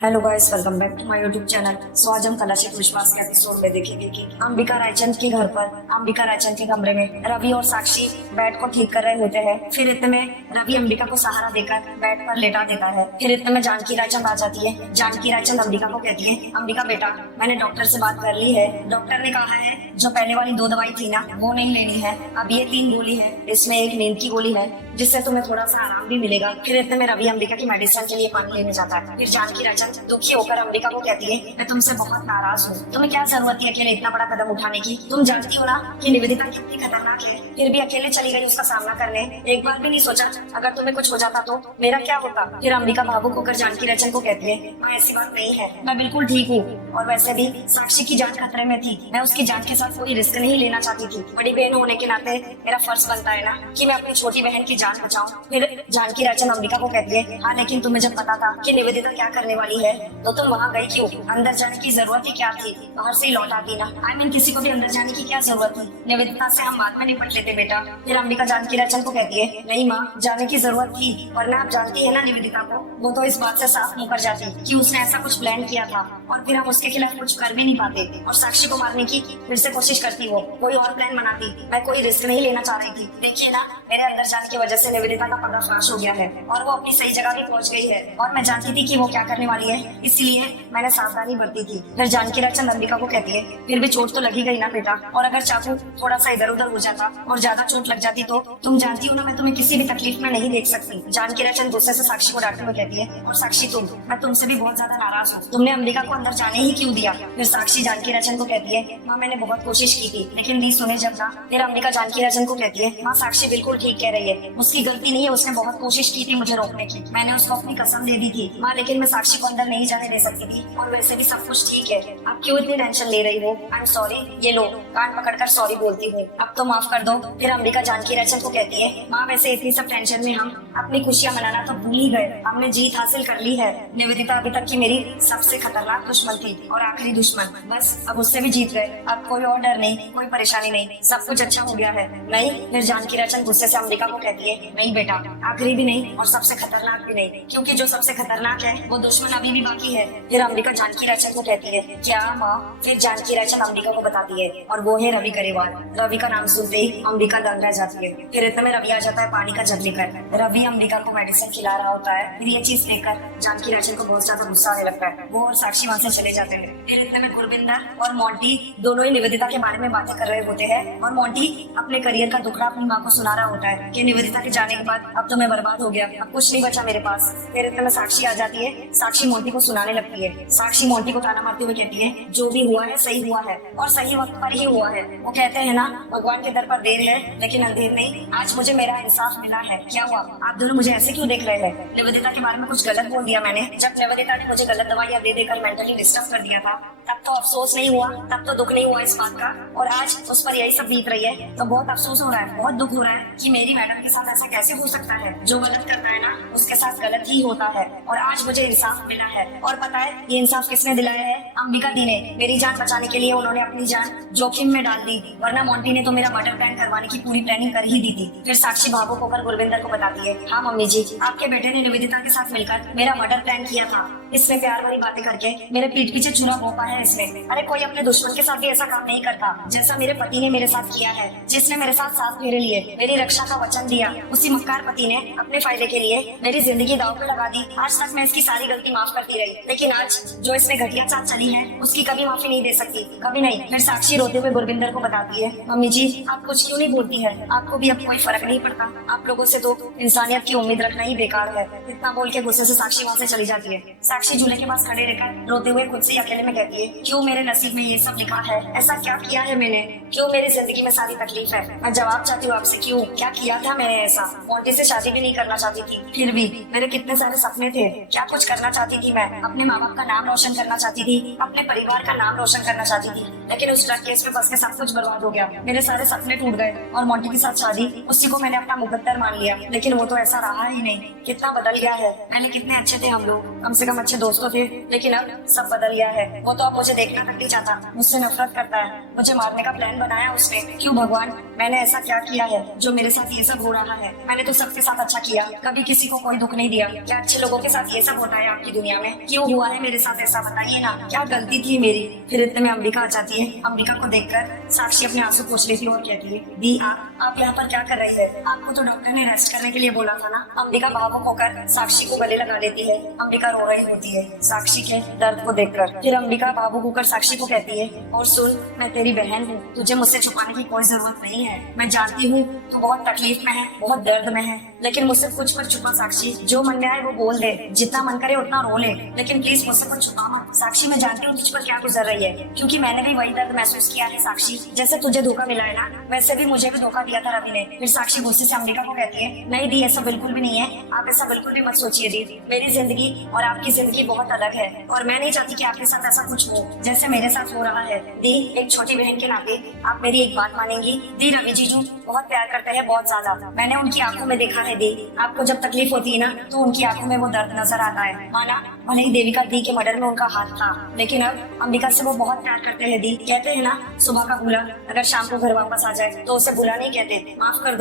Hello guys, welcome back to my YouTube channel. So आज हम कलाशिक विश्वास के एपिसोड में देखेंगे कि अंबिका रायचंद के घर पर अंबिका रायचंद के कमरे में रवि और साक्षी बेड को ठीक कर रहे होते हैं। फिर इतने में रवि अंबिका को सहारा देकर बेड पर लेटा देता है। फिर इतने में जानकी रायचंद आ जाती है। जानकी रायचंद अंबिका को कहती है, अंबिका बेटा, मैंने डॉक्टर से बात कर ली है। डॉक्टर ने कहा है जो पहले वाली 2 दवाई थी ना, वो नहीं लेनी है। अब ये 3 गोली है, इसमें एक नींद की गोली है जिससे तुम्हें थोड़ा सा आराम भी मिलेगा। फिर इतने में रवि अंबिका की मेडिसिन के लिए पानी लेने जाता है। फिर जानकी रायचंद दुखी होकर अंबिका को कहती है, मैं तुमसे बहुत नाराज हूँ। तुम्हें क्या जरूरत है अकेले इतना बड़ा कदम उठाने की? तुम जानती हो ना कि निवेदिता कितनी खतरनाक है, फिर भी अकेले चली गई उसका सामना करने। एक बार भी नहीं सोचा अगर तुम्हें कुछ हो जाता तो मेरा क्या होता? फिर अंबिका भावुक होकर जानकी रायचंद को कहती है, माँ ऐसी बात नहीं है, मैं बिल्कुल ठीक हूँ। और वैसे भी साक्षी की जान खतरे में थी, मैं उसकी जान के साथ कोई रिस्क नहीं लेना चाहती थी। बड़ी बहन होने के नाते मेरा फर्ज बनता है ना कि मैं अपनी छोटी बहन की जान बचाऊं। फिर जानकी रायचंद अंबिका को कहती है, हाँ लेकिन तुम्हें जब पता था कि निवेदिता क्या करने वाली है तो तुम वहाँ गई क्यों? अंदर जाने की जरूरत ही क्या थी? बाहर से ही लौट आती ना। आई मीन किसी को भी अंदर जाने की क्या जरूरत थी? निवेदिता से हम बाद में निपट लेते बेटा। फिर अंबिका जानकी रायचंद को कहती है, नहीं माँ, जाने की जरूरत थी, वरना आप जानती है ना निवेदिता को, वो तो इस बात से साफ मुकर जाती कि उसने ऐसा कुछ प्लान किया था और फिर हम उसके खिलाफ कुछ कर भी नहीं पाते। और साक्षी को मारने की फिर से कोशिश करती, वो कोई और प्लान बनाती। मैं कोई रिस्क नहीं लेना चाह रही थी। देखिए ना, मेरे अंदर जाने की वजह से निवेदिता का पर्दाफाश हो गया है और वो अपनी सही जगह भी पहुंच गई है और मैं जानती थी कि वो क्या करने वाली है, इसलिए मैंने सावधानी बरती थी। फिर जानकी रायचंद अंबिका को कहती है, फिर भी चोट तो लगी गई ना बेटा, और अगर चाकू थोड़ा सा इधर उधर हो जाता और ज्यादा चोट लग जाती तो तुम जानती हो ना मैं तुम्हें किसी भी तकलीफ में नहीं देख सकती। जानकी रायचंद गुस्से से साक्षी को डांटते हुए कहती है, और साक्षी मैं तुमसे भी बहुत ज्यादा नाराज हूँ। तुमने अंबिका को अंदर जाने ही क्यों दिया? फिर साक्षी जानकी रायचंद को कहती है, माँ मैंने बहुत कोशिश की थी लेकिन नहीं सुने जब ना। फिर अंबिका जानकी रायचंद को कहती है, माँ साक्षी बिल्कुल ठीक कह रही है, उसकी गलती नहीं है, उसने बहुत कोशिश की थी मुझे रोकने की, मैंने उसको अपनी कसम दे दी थी माँ, लेकिन मैं साक्षी को अंदर नहीं जाने दे सकती थी। और वैसे भी सब कुछ ठीक है, अब क्यों इतनी टेंशन ले रही हो? आई एम सॉरी, ये लो कान पकड़कर सॉरी बोलती हूँ, अब तो माफ कर दो। फिर अंबिका जानकी रायचंद को कहती है, माँ वैसे इतनी सब टेंशन में हम अपनी खुशियाँ मनाना तो भूल ही गए, हमने जीत हासिल कर ली है। निवेदिता अभी तक की मेरी सबसे खतरनाक दुश्मन थी और आखिरी दुश्मन, बस अब उससे भी जीत गए, अब कोई और डर नहीं, कोई परेशानी नहीं, सब कुछ अच्छा हो गया है। नहीं, फिर जानकी रायचंद गुस्से से अंबिका को कहती है, नहीं बेटा, आखिरी भी नहीं और सबसे खतरनाक भी नहीं, क्योंकि जो सबसे खतरनाक है वो दुश्मन अभी भी बाकी है। फिर अंबिका जानकी रायचंद को कहती है, क्या माँ? फिर जानकी रायचंद अंबिका को बताती है, और वो है रवि गरेवाल। रवि का नाम सुनते ही अंबिका दंग रह जाती है। फिर इतने में रवि आ जाता है पानी का जग लेकर। रवि अंबिका को मेडिसिन खिला रहा होता है। फिर ये चीज देखकर जानकी रायचंद को बहुत ज्यादा गुस्सा आने लगता है। वो और साक्षी वहाँ से चले जाते हैं। फिर इतने में गुरविंदर और मोंटी दोनों ही निवेदिता के बारे में बातें कर रहे होते हैं और मोंटी अपने करियर का दुखड़ा अपनी माँ को सुना रहा होता है कि निवेदिता के जाने के बाद अब तो मैं बर्बाद हो गया, अब कुछ नहीं बचा मेरे पास। फिर इतने में साक्षी आ जाती है। साक्षी मोंटी को सुनाने लगती है। साक्षी मोंटी को ताना मारते हुए कहती है, जो भी हुआ है सही हुआ है और सही वक्त पर ही हुआ है। वो कहते हैं ना, भगवान के दर पर देर है लेकिन अंधेर नहीं। आज मुझे मेरा इंसाफ मिला है। क्या हुआ? आप दोनों मुझे ऐसे क्यों देख रहे हैं? निवेदिता के बारे में कुछ गलत बोल दिया मैंने? जब निवेदिता ने मुझे गलत दवाइयां दे देकर मेंटली डिस्टर्ब कर दिया था तब तो अफसोस नहीं हुआ, तब तो दुख नहीं हुआ इस बात का, और आज उस पर यही सब बीत रही है तो बहुत अफसोस हो रहा है, बहुत दुख हो रहा है कि मेरी मैडम के साथ ऐसा कैसे हो सकता है। जो गलत करता है ना उसके साथ गलत ही होता है, और आज मुझे इंसाफ मिला है। और पता है ये इंसाफ किसने दिलाया है? अंबिका दी ने। मेरी जान बचाने के लिए उन्होंने अपनी जान जोखिम में डाल दी, वरना मोंटी ने तो मेरा मर्डर प्लान करवाने की पूरी प्लानिंग कर ही दी थी। फिर साक्षी भावुक होकर गुरविंदर को बताती है, हाँ मम्मी जी, आपके बेटे ने निवेदिता के साथ मिलकर मेरा मर्डर प्लान किया था। इसमें प्यार वाली बातें करके मेरे पीठ पीछे छुरा भोंका है इसने। अरे कोई अपने दुश्मन के साथ भी ऐसा काम नहीं करता जैसा मेरे पति ने मेरे साथ किया है, जिसने मेरे साथ 7 फेरे लिए, मेरी रक्षा का वचन दिया। उसी मक्कार पति ने अपने फायदे के लिए मेरी जिंदगी दांव पे लगा दी। आज तक मैं इसकी सारी गलती माफ करती रही, लेकिन आज जो इसने घटिया साथ चली है उसकी कभी माफी नहीं दे सकती, कभी नहीं। फिर साक्षी रोते हुए गुरविंदर को बताती है, मम्मी जी आप कुछ क्यों नहीं बोलती है? आपको भी अब कोई फर्क नहीं पड़ता, आप लोगों से तो इंसानियत की उम्मीद रखना ही बेकार है। इतना बोल के गुस्से से साक्षी वहाँ से चली जाती है। साक्षी झूले के पास खड़े रहकर रोते हुए खुद से अकेले में कहती है, क्यों मेरे नसीब में ये सब लिखा है? ऐसा क्या किया है मैंने? क्यों मेरी जिंदगी में सारी तकलीफ है? मैं जवाब चाहती हूँ आपसे, क्यों? क्या किया था मैंने ऐसा? मोंटी से शादी भी नहीं करना चाहती थी, फिर भी मेरे कितने सारे सपने थे, क्या कुछ करना चाहती थी मैं, अपने माँ बाप का नाम रोशन करना चाहती थी, अपने परिवार का नाम रोशन करना चाहती थी, लेकिन उस ट्रक केस में फंस के सब कुछ बर्बाद हो गया। मेरे सारे सपने टूट गए और मोंटी के साथ शादी, उसी को मैंने अपना मुकद्दर मान लिया, लेकिन वो तो ऐसा रहा ही नहीं। कितना बदल गया है। पहले कितने अच्छे थे हम लोग, कम से कम अच्छे दोस्तों थे, लेकिन अब सब बदल गया है। वो तो अब मुझे देखना तक नहीं चाहता, मुझसे नफरत करता है, मुझे मारने का प्लान बनाया उसने। क्यों भगवान, मैंने ऐसा क्या किया है जो मेरे साथ ये सब हो रहा है? मैंने तो सबके साथ अच्छा किया, कभी किसी को कोई दुख नहीं दिया। क्या अच्छे लोगों के साथ ये सब होता है आपकी दुनिया दुनिया में? क्यों हुआ है मेरे साथ ऐसा, बताइए ना, क्या गलती थी मेरी? फिर इतने में अंबिका आ जाती है। अंबिका को देखकर साक्षी अपने आंसू पोंछ लेती है और कहती है, दी आप यहाँ पर क्या कर रही है? आपको तो डॉक्टर ने रेस्ट करने के लिए बोला था ना। अंबिका भावुक होकर साक्षी को गले लगा लेती है। अंबिका रो रही होती है साक्षी के दर्द को देखकर। फिर अंबिका भावुक होकर साक्षी को कहती है, और सुन, मैं तेरी बहन हूँ, तुझे मुझसे छुपाने की कोई जरूरत नहीं है। मैं जानती हूँ तू बहुत तकलीफ में है, बहुत दर्द में है, लेकिन मुझसे कुछ मत छुपा साक्षी। जो मन में आए वो बोल दे, जितना मन करे उतना रो ले, लेकिन प्लीज मुझसे कुछ छुपा मत। साक्षी, मैं जानती हूँ तुझ पर क्या गुजर रही है, क्योंकि मैंने भी वही दर्द महसूस किया है साक्षी। जैसे तुझे धोखा मिला है ना, वैसे भी मुझे भी धोखा दिया था रवि ने। फिर साक्षी गुस्से से अंबिका को कहती है, नहीं दी, ऐसा बिल्कुल भी नहीं है, आप ऐसा बिल्कुल भी मत सोचिए दी। मेरी जिंदगी और आपकी जिंदगी बहुत अलग है, और मैं नहीं चाहती कि आपके साथ ऐसा कुछ हो जैसे मेरे साथ हो रहा है। दी, एक छोटी बहन के नाते आप मेरी एक बात मानेंगी? दी, रवि जीजू बहुत प्यार करते हैं, बहुत ज्यादा। मैंने उनकी आंखों में देखा है दी, आपको जब तकलीफ होती है ना तो उनकी आंखों में वो दर्द नजर आता है। माना भले ही देविका दी के मर्डर में उनका हाथ था, लेकिन अब अंबिका से वो बहुत प्यार करते हैं दी। कहते हैं ना, सुबह का भूला अगर शाम को घर वापस आ जाए तो उसे भूला नहीं कहते। माफ कर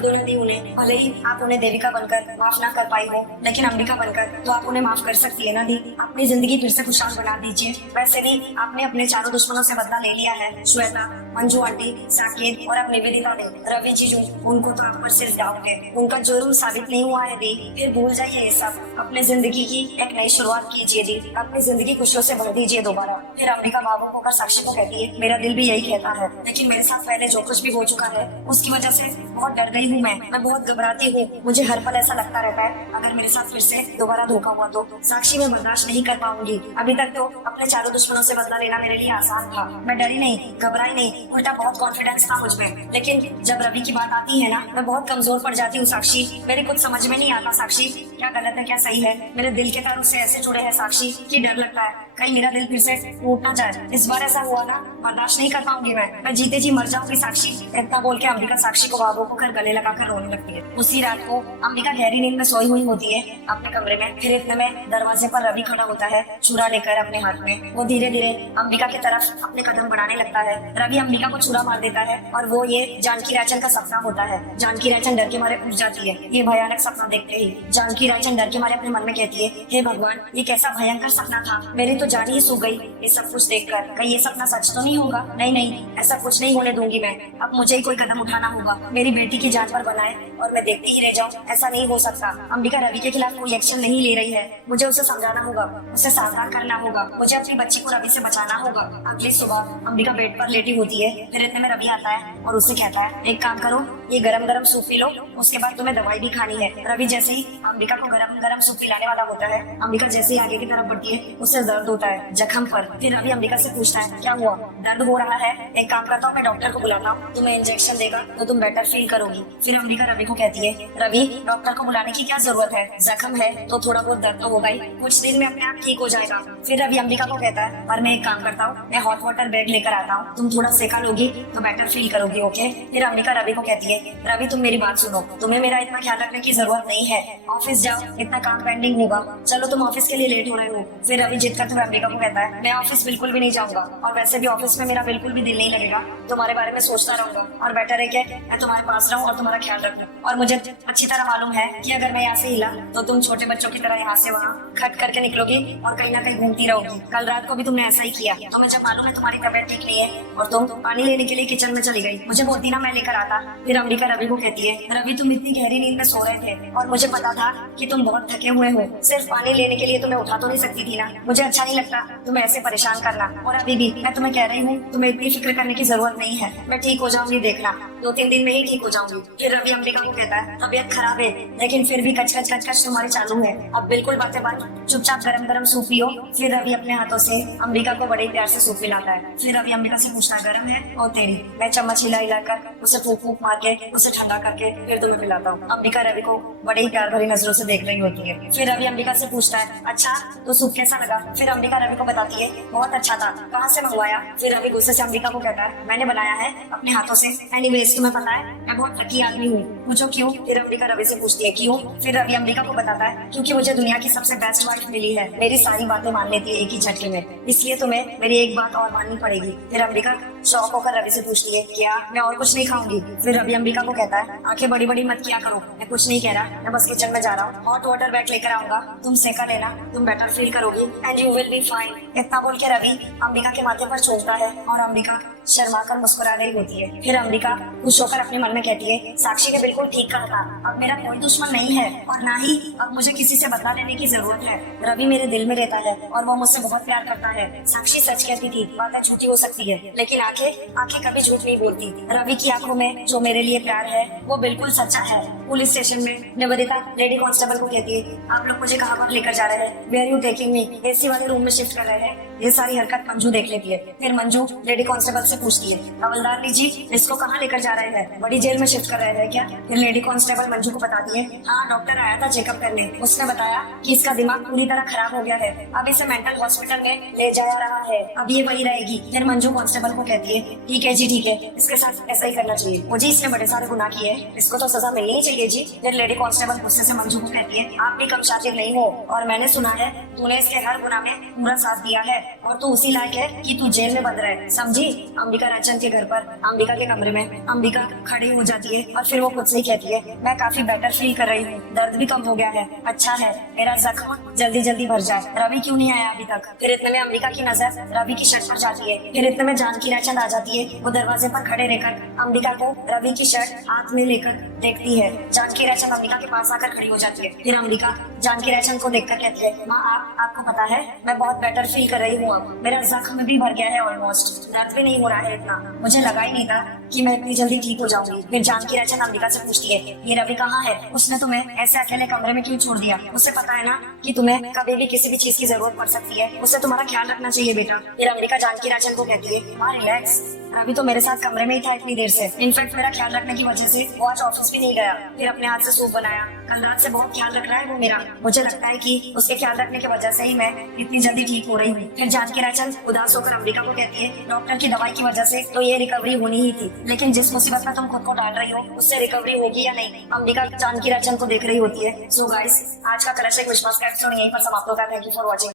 दो ना दी उन्हें। भले ही आप उन्हें देविका बनकर माफ ना कर पाई हो, लेकिन अंबिका बनकर तो आप उन्हें माफ कर सकती है ना दी। अपनी जिंदगी फिर से खुशहाल बना दीजिए। वैसे भी आपने अपने चारों दुश्मनों से बदला ले लिया है, श्वेता, मंजू आंटी, साकेत और अब निवेदिता ने। रवि जीजू, उनको तो आप पर सिर्फ डाउट है, उनका जुर्म साबित नहीं हुआ है दी। फिर भूल जाइए ये सब, अपने जिंदगी की एक नई शुरुआत कीजिए दी, अपनी जिंदगी खुशियों से भर दीजिए दोबारा। फिर अंबिका भावुक होकर साक्षी को कहती है, मेरा दिल भी यही कहता है, लेकिन मेरे साथ पहले जो कुछ भी हो चुका है उसकी वजह से बहुत डर गई हूँ मैं बहुत घबराती हूँ। मुझे हर पल ऐसा लगता रहता है अगर मेरे साथ फिर से दोबारा धोखा हुआ तो। साक्षी, मैं बर्दाश्त नहीं कर पाऊंगी। अभी तक तो अपने चारों दुश्मनों से बदला लेना मेरे लिए आसान था। मैं डरी नहीं, घबराई नहीं, उल्टा बहुत कॉन्फिडेंस था मुझ में। लेकिन जब रवि की बात आती है ना, मैं बहुत कमजोर पड़ जाती हूँ साक्षी। मेरे कुछ समझ में नहीं आता साक्षी, क्या गलत है क्या सही है। मेरे दिल के तार उससे ऐसे जुड़े हैं साक्षी कि डर लगता है कहीं मेरा दिल फिर से टूट ना जाए। इस बार ऐसा हुआ ना, बर्दाश्त नहीं कर पाऊंगी मैं जीते जी मर जाऊंगी साक्षी। इतना बोल के अंबिका साक्षी को भावुक होकर गले लगाकर रोने लगती है। उसी रात को अंबिका गहरी नींद में सोई हुई होती है अपने कमरे में। फिर इतने में दरवाजे पर रवि खड़ा होता है, छुरा लेकर अपने हाथ में। वो धीरे धीरे अंबिका की तरफ अपने कदम बढ़ाने लगता है। रवि अंबिका को छुरा मार देता है और वो ये जानकी रायचंद का सपना होता है। जानकी रायचंद डर के मारे उठ जाती है। ये भयानक सपना देखते ही जानकी रायचंद डर के मारे अपने मन में कहती है, हे भगवान, ये कैसा भयंकर सपना था, मेरी तो जान ही सूख गई ये सब कुछ देखकर। कहीं ये सपना सच तो नहीं होगा? नहीं, ऐसा कुछ नहीं होने दूंगी मैं। अब मुझे ही कोई कदम उठाना होगा, मेरी बेटी की जान पर बनाए और मैं देखती ही रह जाऊं, ऐसा नहीं हो सकता। अंबिका रवि के खिलाफ कोई एक्शन नहीं ले रही है, मुझे उसे समझाना होगा, उसे सावधान करना होगा, मुझे अपनी बच्ची को रवि से बचाना होगा। अगली सुबह अंबिका बेड पर लेटी होती है। फिर इतने में रवि आता है और उससे कहता है, एक काम करो, ये गरम गरम सूप पी लो, उसके बाद तुम्हें दवाई भी खानी है। रवि जैसे ही अंबिका को गरम गरम सूप पिलाने वाला होता है, अंबिका जैसे ही आगे की तरफ बढ़ती है उससे दर्द होता है जख्म पर। फिर रवि अंबिका से पूछता है, क्या हुआ, दर्द हो रहा है? एक काम करता हूँ, मैं डॉक्टर को बुलाता हूँ, तुम्हें इंजेक्शन देगा तो तुम बेटर फील करोगी। फिर अंबिका रवि को कहती है, रवि, डॉक्टर को बुलाने की क्या जरूरत है, जख्म है तो थोड़ा बहुत दर्द तो होगा ही, कुछ दिन में अपने आप ठीक हो जाएगा। फिर रवि अंबिका को कहता है, पर मैं एक काम करता हूँ, मैं हॉट वाटर बैग लेकर आता हूँ, तुम थोड़ा सेका लोगी तो बेटर फील करोगी, ओके? फिर अंबिका रवि को कहती है, रवि तुम मेरी बात सुनो, तुम्हें मेरा इतना ख्याल रखने की जरूरत नहीं है, ऑफिस जाओ, इतना काम पेंडिंग होगा, चलो तुम ऑफिस के लिए लेट हो रहे हो। फिर रवि जिद करते हुए अंबिका को कहता है, मैं ऑफिस बिल्कुल भी नहीं जाऊंगा, और वैसे भी ऑफिस में मेरा बिल्कुल भी दिल नहीं लगेगा, तुम्हारे बारे में सोचता रहूंगा, और बेटर है कि मैं तुम्हारे पास रहूं और तुम्हारा ख्याल रखूं। और मुझे अच्छी तरह मालूम है कि अगर मैं यहाँ से हिला तो तुम छोटे बच्चों की तरह यहाँ से वहाँ खट करके निकलोगी और कहीं ना कहीं घूमती रहोगी। कल रात को भी तुमने ऐसा ही किया, तो मुझे मालूम है तुम्हारी तबीयत ठीक नहीं है और तुम पानी लेने के लिए किचन में चली गई, मुझे बोलती ना मैं लेकर आता। फिर अंबिका रवि को कहती है, रवि तुम इतनी गहरी नींद में सो रहे थे और मुझे पता था कि तुम बहुत थके हुए हो, सिर्फ पानी लेने के लिए तुम्हें उठा तो नहीं सकती थी ना, मुझे अच्छा नहीं लगता तुम्हें ऐसे परेशान करना। और अभी भी मैं तुम्हें कह रही हूँ, तुम्हें इतनी फिक्र करने की जरूरत नहीं है, मैं ठीक हो जाऊंगी, देखना 2-3 दिन में ही ठीक हो जाऊंगी। फिर रवि अंबिका को कहता है, तबीयत खराब है लेकिन फिर भी कच कच तुम्हारी चालू है, अब बिल्कुल बातें बंद, चुपचाप गरम गरम सूप पियो। फिर रवि अपने हाथों से अंबिका को बड़े प्यार से सूप पिलाता है। फिर रवि अंबिका से पूछता है, गरम है? और तेरी, मैं चम्मच हिलाकर उसे फूक फूक मार के उसे ठंडा करके फिर तुम्हें पिलाता हूँ। अंबिका रवि को बड़े ही प्यार भरी नजरों से देख रही होती है। फिर रवि अंबिका से पूछता है, अच्छा तो सूप कैसा लगा? फिर अंबिका रवि को बताती है, बहुत अच्छा था, कहाँ से मंगवाया? फिर रवि गुस्से से अंबिका को कहता है, मैंने बनाया है अपने हाथों से, एनीवेज गाइस तुम्हें पता है मैं बहुत लकी आदमी हूँ। पूछो क्यों? फिर अंबिका रवि से पूछती है क्यों। फिर रवि अंबिका को बताता है क्योंकि मुझे दुनिया की सबसे बेस्ट वाइफ मिली है, मेरी सारी बातें मान लेती है एक ही झटके में, इसलिए तुम्हें मेरी एक बात और माननी पड़ेगी। फिर अंबिका शौक होकर रवि से पूछती है क्या मैं और कुछ नहीं खाऊंगी? फिर रवि अंबिका को कहता है आंखें बड़ी बड़ी मत किया करो, मैं कुछ नहीं कह रहा, मैं बस किचन में जा रहा हूँ, हॉट वाटर बैग लेकर आऊंगा, तुम सेका लेना, तुम बेटर फील करोगी and you will be fine. इतना बोल के रवि अंबिका के माथे पर चूमता है और अंबिका शर्मा कर मुस्कुरा रही होती है। फिर अंबिका खुश होकर अपने मन में कहती है साक्षी ने बिल्कुल ठीक कहा था, अब मेरा कोई दुश्मन नहीं है और ना ही अब मुझे किसी से बदला लेने की जरूरत है। रवि मेरे दिल में रहता है और वो मुझसे बहुत प्यार करता है। साक्षी सच कहती थी, बातें झूठी हो सकती है लेकिन आंखें आंखें कभी झूठ नहीं बोलती। रवि की आंखों में जो मेरे लिए प्यार है वो बिल्कुल सच्चा है। पुलिस स्टेशन में निवेदिता लेडी कांस्टेबल को कहती है आप लोग मुझे कहाँ पर लेकर जा रहे हैं? Where you taking me? AC वाले रूम में शिफ्ट कर रहे हैं। ये सारी हरकत मंजू देख लेती है। फिर मंजू लेडी कांस्टेबल से पूछती है हवलदार जी इसको कहाँ लेकर जा रहे हैं? बड़ी जेल में शिफ्ट कर रहे हैं क्या? फिर लेडी कांस्टेबल मंजू को बताती है हाँ डॉक्टर आया था चेकअप करने, उसने बताया कि इसका दिमाग पूरी तरह खराब हो गया है, अब इसे मेंटल हॉस्पिटल में ले जाया रहा है, अब ये वही रहेगी। फिर मंजू कांस्टेबल को कहती है ठीक है जी ठीक है, इसके साथ ऐसा ही करना चाहिए, मुझे इसने बड़े सारे गुनाह किए, इसको तो सजा मिलनी ही चाहिए जी। फिर लेडी कांस्टेबल गुस्से से मंजू को कहती है आप भी कम शातिर नहीं हो और मैंने सुना है तूने इसके हर गुनाह में पूरा साथ दिया है और तू उसी लायक है कि तू जेल में बंद रहे, समझी? अंबिका राजचंद के घर पर अंबिका के कमरे में अंबिका खड़ी हो जाती है और फिर वो खुद से ही कहती है मैं काफी बेटर फील कर रही हूँ, दर्द भी कम हो गया है, अच्छा है मेरा जख्म जल्दी जल्दी भर जाए। रवि क्यों नहीं आया अभी तक? फिर इतने में अंबिका की नजर रवि की शर्ट पर जाती है। फिर इतने में जानकी राजचंद आ जाती है। वो दरवाजे पर खड़े रहकर अंबिका को रवि की शर्ट हाथ में लेकर देखती है। जानकी राजचंद अंबिका के पास आकर खड़ी हो जाती है। फिर अंबिका जानकी राजचंद को देखकर कहती है माँ आपको पता है मैं बहुत बेटर फील कर रही हूँ, अब मेरा जख्म भी भर गया है, ऑलमोस्ट दर्द भी नहीं हो रहा है इतना, मुझे लगा ही नहीं था कि मैं इतनी जल्दी ठीक हो जाऊंगी। फिर जानकी राजचंद अंबिका से पूछती है ये रवि कहाँ है? उसने तुम्हें ऐसे अकेले कमरे में क्यों छोड़ दिया? उसे पता है ना कि तुम्हें कभी भी किसी भी चीज की जरूरत पड़ सकती है, उसे तुम्हारा ख्याल रखना चाहिए बेटा। फिर अंबिका जानकी राजचंद को कहती है माँ रिलैक्स, रवि तो मेरे साथ कमरे में ही था इतनी देर से, इनफैक्ट मेरा ख्याल रखने की वजह से वो आज ऑफिस भी नहीं गया, फिर अपने हाथ से सूप बनाया, कल रात से बहुत ख्याल रख रहा है वो मेरा, मुझे लगता है कि उसके ख्याल रखने की वजह से ही मैं इतनी जल्दी ठीक हो रही हूँ। फिर जानकी राजचंद उदास होकर अंबिका को कहती है डॉक्टर की दवाई की वजह से तो ये रिकवरी होनी ही थी, लेकिन जिस मुसीबत में तुम खुद को डाल रही हो उससे रिकवरी होगी या नहीं? अंबिका जानकी राजचंद को देख रही होती है। सो गाइस आज का कलश एक विश्वास का एपिसोड यहीं पर समाप्त होता है। Thank you for watching.